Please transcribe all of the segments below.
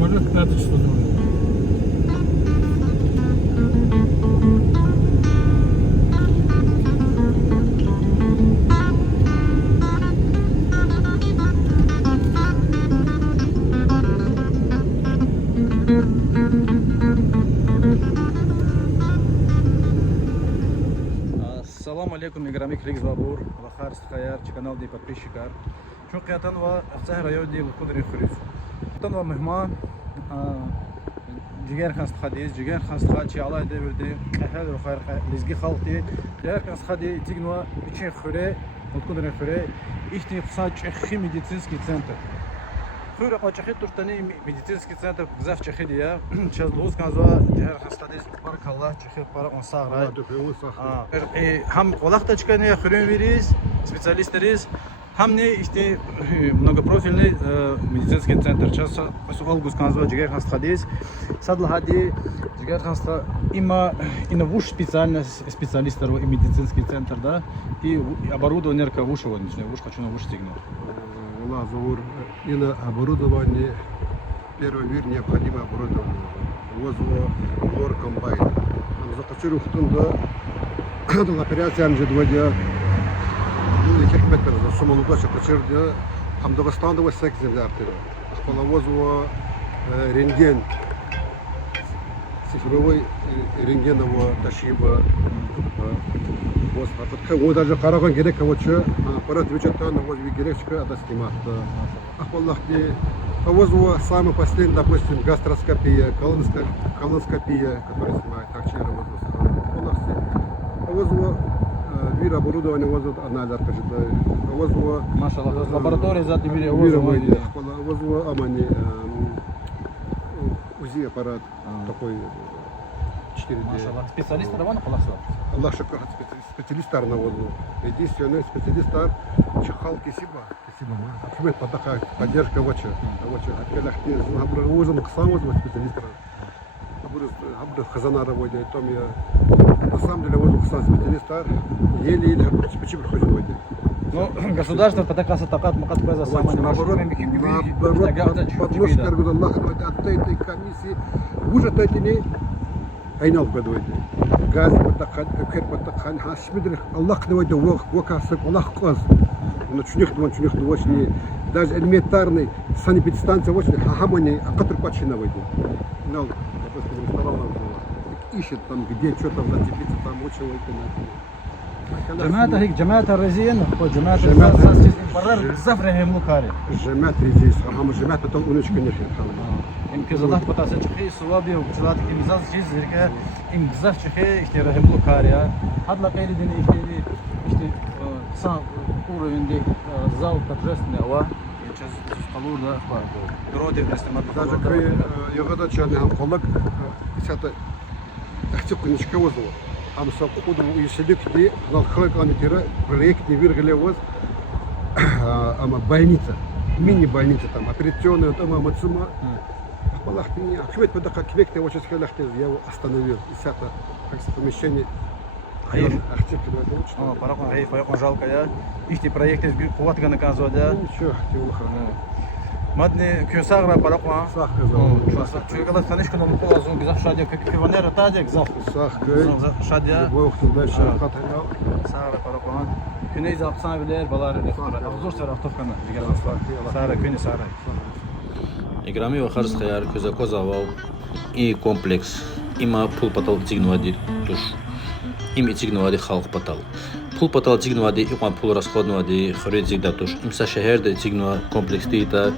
самолет 5 число думаю. Assalomu alaykum, Играми Крикс Бабур, Вахар Схаяр, канал для подписчиков. Чун кятан ва ахцах райони Лукудри Хуриф. Тан ва мехман Жигер ханст хадис, Жигер ханст хад чала деверди, ахад рухар лизги халти, Жигер ханст хади тигнуа ичин хуре, Лукудри Хуре, ихни хсан чехи медицинский центр. Хуре качахи туртани медицинский центр гзаф чехидия, час луз канзва Жигер ханст хадис, баракаллах чехи пара он саграй. Хам валахтачкане хурен вирис, специалистерис, хамне ихте многопрофильный медицинский центр. Сейчас Алгус канзва Жигер ханст хадис, садл хади Жигер ханст има вуш специалистов и медицинский центр, да, и оборудование вушево, вуш хочу на вуш стигнуть. Ула заур и на оборудование, первый мир необходимо оборудование. Возво лор комбайн. Закачу рухтунда операция амжидвадя. Хекметер за сумалуда шакачердя. Хамдагастанда ва секземляртера. Школовозво рентген. Цифровой рентгеново ташиба. Вот даже караган керек кого-то аппарат вычета на возле геречка это снимать. Ахваллахти возле самый последний, допустим, гастроскопия, колоноскопия, которая снимает акчера возле вир оборудование возле анализ кажется. Возле Машаллах, лаборатория за тебе возле амани УЗИ аппарат такой 4D. Специалист Раван Халаса. Allah şükür специалисттар на воду. Единственный специалисттар чахалки сиба. Хикмет поддержка вача. Вача акелахти абр узам ксамыз специалисттар. Абр хазана работает. Там я на самом деле воду ксан специалисттар еле абр чипчи приходит воде. Ну, государство потакаса такат макат база сама не может. Подносит Аллах от этой комиссии уже тайтини айнал гадвайди. Газ потакан, кер потакан, хашмидрих Аллах наводит вокасык Аллах каз. Но чуних очень даже элементарный санэпидстанция очень хахамани, а который почти наводит. Ну, допустим, ресторан ищет там, где что-то зацепиться, там очень جماعة الرزين وجماعة الزاز برر زفرهم لكاري. جماعة رزيز هم جماعة تطلع ونشك نشيط يمكن زلات بتاسع شخي صوابي وجلات كمزاز جيز هيك إم زف شخي اشتراهم لكاري. هذا قيل دين اشتي صار كور عندي زاو تجرسنا وا يجز قالوا ده درودي بنستمر. даже كي يغدا تشاني هم قلق سات احتق نشك وزو. Ам сакуду исидик ди налхак анитира проект не виргалевоз ама больница мини больница там операционная там амацума Аллахтини аквет подака квекте очень скалахте я остановил исата как помещение архитектор о паракон ай паракон жалко я ихти проекты куватга наказва да ничего тиуха мадни кюсагра паракон сах казал чугала танишка на мукозу гизав шадя как киванера тадик зав сах шадя вахт дальше хаталял сагра паракон كني إذا أقسم بالله بالله أفضل سر أفتقنا سارة كني سارة Играми в Харс Хаяр, Кюзако Завал и комплекс. Има пул патал тигнуади туш. Им тигнуади халк патал. Пул патал тигнуади и пул расходнуади хред зигда туш. Имса шахер де тигнуа комплекс тита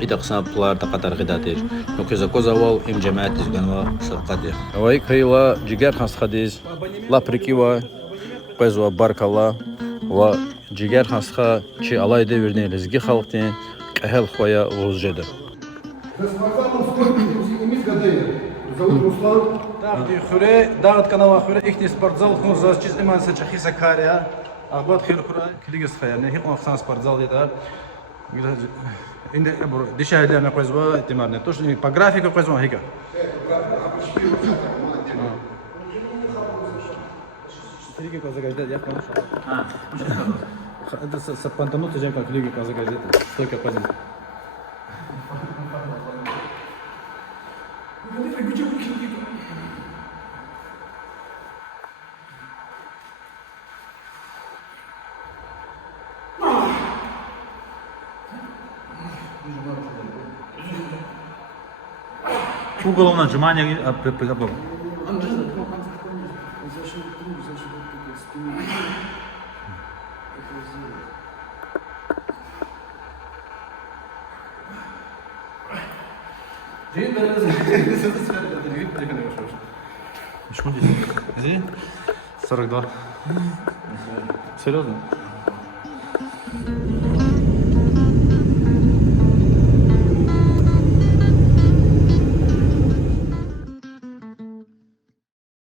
и таксам плар такатар гидатир. Но Кюзако Завал им джамаат тизганва саркадир. Авай кайла джигар ханс хадиз ла прикива пезва баркала ва джигар хансха чи алай деверне лизги халктен кахел хоя возжеда. Зовут Руслан. Так, хуре, дагат канава хуре, ихний спортзал, ну за чиз иман се чахи сакария, ахбат хир хура, клигас хая, не хик он спортзал это. Инде абур дишайда на козва тимарне, то что по графику козва хика. Клиги коза газета, я понял. Это с пантанута же как клиги коза газета, столько поздно. Уголовное отжимание, прикопал. Почему 10? Извини? 42. Серьезно?